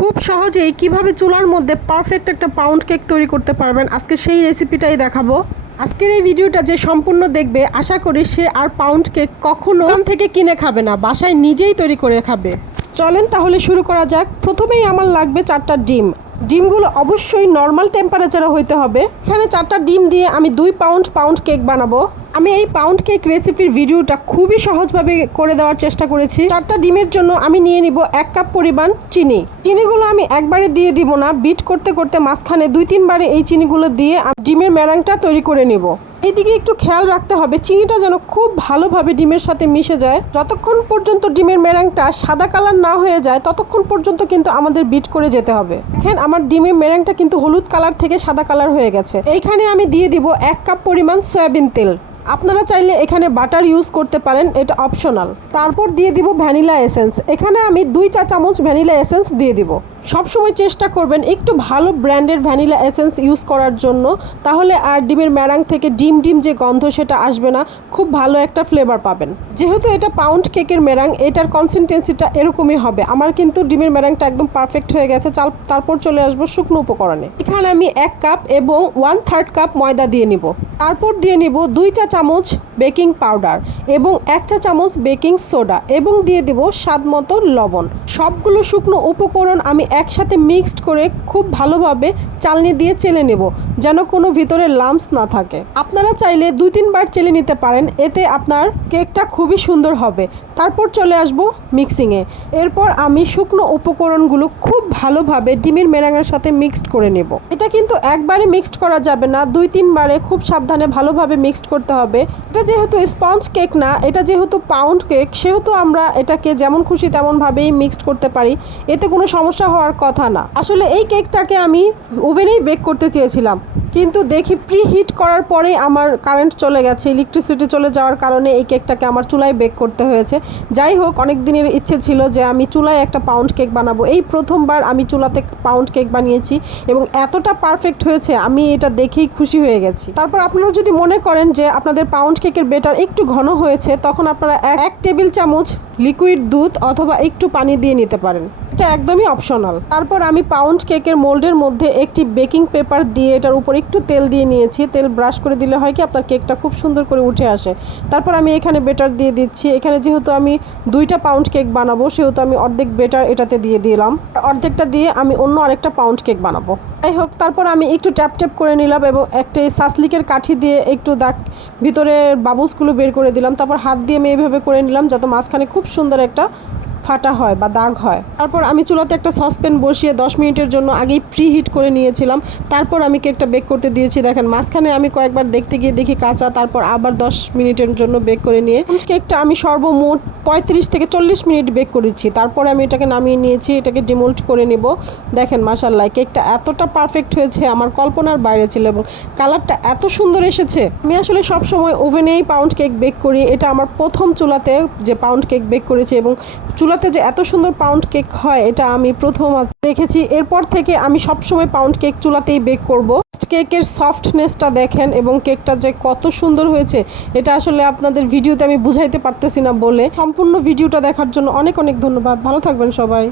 খুব সহজেই কীভাবে চুলার মধ্যে পারফেক্ট একটা পাউন্ড কেক তৈরি করতে পারবেন, আজকে সেই রেসিপিটাই দেখাবো। আজকের এই ভিডিওটা যে সম্পূর্ণ দেখবে, আশা করি সে আর পাউন্ড কেক কখনো থেকে কিনে খাবে না, বাসায় নিজেই তৈরি করে খাবে। চলেন তাহলে শুরু করা যাক। প্রথমেই আমার লাগবে চারটা ডিম। ডিমগুলো অবশ্যই নর্মাল টেম্পারেচারে হইতে হবে। এখানে চারটা ডিম দিয়ে আমি দুই পাউন্ড পাউন্ড কেক বানাবো। আমি এই পাউন্ড কেক রেসিপির ভিডিওটা খুবই সহজভাবে করে দেওয়ার চেষ্টা করেছি। চারটা ডিমের জন্য আমি নিয়ে নিব এক কাপ পরিমাণ চিনি। চিনিগুলো আমি একবারে দিয়ে দিব না। বিট করতে করতে মাঝখানে দুই তিনবারে এই চিনিগুলো দিয়ে ডিমের ম্যারাংটা তৈরি করে নিব। এইদিকে একটু খেয়াল রাখতে হবে, চিনিটা যেন খুব ভালোভাবে ডিমের সাথে মিশে যায়। যতক্ষণ পর্যন্ত ডিমের মেরাংটা সাদা কালার না হয়ে যায়, ততক্ষণ পর্যন্ত কিন্তু আমাদের বিট করে যেতে হবে। দেখেন, আমার ডিমের মেরাংটা কিন্তু হলুদ কালার থেকে সাদা কালার হয়ে গেছে। এইখানে আমি দিয়ে দিব এক কাপ পরিমাণ সয়াবিন তেল। আপনারা চাইলে এখানে বাটার ইউজ করতে পারেন, এটা অপশনাল। তারপর দিয়ে দিব ভ্যানিলা এসেন্স। এখানে আমি দুই চা চামচ ভ্যানিলা এসেন্স দিয়ে দিব। সবসময় চেষ্টা করবেন একটু ভালো ব্র্যান্ডের ভ্যানিলা এসেন্স ইউজ করার জন্য, তাহলে আর ডিমের ম্যারাং থেকে ডিম ডিম ডিম যে গন্ধ সেটা আসবে না, খুব ভালো একটা ফ্লেভার পাবেন। যেহেতু এটা পাউন্ড কেকের মেরাং এটার কনসিস্টেন্সিটা এরকমই হবে। আমার কিন্তু ডিমের মেরাংটা একদম পারফেক্ট হয়ে গেছে। চাল, তারপর চলে আসব শুকনো উপকরণে। এখানে আমি এক কাপ এবং ওয়ান থার্ড কাপ ময়দা দিয়ে নিব। তারপর দিয়ে নিব দুইটা চামচ বেকিং পাউডার এবং এক চা চামচ বেকিং সোডা এবং দিয়ে দেব স্বাদ মতো লবণ। সবগুলো শুকনো উপকরণ আমি একসাথে মিক্সড করে খুব ভালোভাবে চালনি দিয়ে চেলে নেব যেন কোনো ভিতরে লাম্পস না থাকে। আপনারা চাইলে দুই তিনবার চেলে নিতে পারেন, এতে আপনার কেকটা খুবই সুন্দর হবে। তারপর চলে আসব মিক্সিংয়ে এরপর আমি শুকনো উপকরণগুলো খুব ভালোভাবে ডিমের মেরাঙের সাথে মিক্সড করে নেব। এটা কিন্তু একবারে মিক্সড করা যাবে না, দুই তিনবারে খুব সাবধানে ভালোভাবে মিক্সড করতে হবে। এটা যেহেতু স্পঞ্জ কেক না, এটা যেহেতু পাউন্ড কেক সেহেতু আমরা এটাকে যেমন খুশি তেমনভাবেই মিক্সড করতে পারি। এতে কোনো সমস্যা হওয়ার কথা না। আসলে এই কেকটাকে আমি ওভেনেই বেক করতে চেয়েছিলাম। কিন্তু দেখি প্রি হিট করার পরেই আমার কারেন্ট চলে গেছে ইলেকট্রিসিটি চলে যাওয়ার কারণে এই কেকটাকে আমার চুলায় বেক করতে হয়েছে। যাই হোক অনেক দিনের ইচ্ছে ছিল যে আমি চুলায় একটা পাউন্ড কেক বানাবো। এই প্রথমবার আমি চুলাতে পাউন্ড কেক বানিয়েছি এবং এতটা পারফেক্ট হয়েছে, আমি এটা দেখেই খুশি হয়ে গেছি। তারপর আপনারা যদি মনে করেন যে আপনাদের পাউন্ড কেকের বেটার একটু ঘন হয়েছে, তখন আপনারা এক- এক টেবিল চামচ লিকুইড দুধ অথবা একটু পানি দিয়ে নিতে পারেন। এটা একদমই অপশনাল তারপর আমি পাউন্ড কেকের মোল্ডের মধ্যে একটি বেকিং পেপার দিয়ে এটার উপর একটু তেল দিয়ে নিয়েছি। তেল ব্রাশ করে দিলে হয় কি, আপনার কেকটা খুব সুন্দর করে উঠে আসে। তারপর আমি এখানে বেটার দিয়ে দিচ্ছি। এখানে যেহেতু আমি দুইটা পাউন্ড কেক বানাবো, সেহেতু আমি অর্ধেক বেটার এটাতে দিয়ে দিলাম। অর্ধেকটা দিয়ে আমি অন্য আরেকটা পাউন্ড কেক বানাবো। যাই হোক, তারপর আমি একটু ট্যাপ ট্যাপ করে নিলাম এবং একটা সাসলিকের কাঠি দিয়ে একটু দাগ ভিতরে বাবলসগুলো বের করে দিলাম। তারপর হাত দিয়ে আমি এইভাবে করে নিলাম, যাতে মাঝখানে খুব সুন্দর একটা ফাটা হয় বা দাগ হয়। তারপর আমি চুলাতে একটা সসপ্যান বসিয়ে দশ মিনিটের জন্য আগেই প্রি হিট করে নিয়েছিলাম। তারপর আমি কেকটা বেক করতে দিয়েছি। দেখেন, মাঝখানে আমি কয়েকবার দেখতে গিয়ে দেখি কাঁচা, তারপর আবার দশ মিনিটের জন্য বেক করে নিয়ে। কেকটা আমি সর্বমোট পঁয়ত্রিশ থেকে চল্লিশ মিনিট বেক করেছি। তারপরে আমি এটাকে নামিয়ে নিয়েছি, এটাকে ডিমোল্ট করে নেব। দেখেন মাসাল্লাহ কেকটা এতটা পারফেক্ট হয়েছে, আমার কল্পনার বাইরে ছিল এবং কালারটা এত সুন্দর এসেছে। আমি আসলে সব সময় ওভেনেই পাউন্ড কেক বেক করি। এটা আমার প্রথম চুলাতে যে পাউন্ড কেক বেক করেছি এবং চুলাতে যে এত সুন্দর পাউন্ড কেক হয়, এটা আমি প্রথম দেখেছি। এরপর থেকে আমি সবসময় পাউন্ড কেক চুলাতেই বেক করব। কেকের সফটনেসটা দেখেন এবং কেকটা যে কত সুন্দর হয়েছে, এটা আসলে আপনাদের ভিডিওতে আমি বুঝাইতে পারতেছি না বলে। সম্পূর্ণ ভিডিওটা দেখার জন্য অনেক অনেক ধন্যবাদ। ভালো থাকবেন সবাই।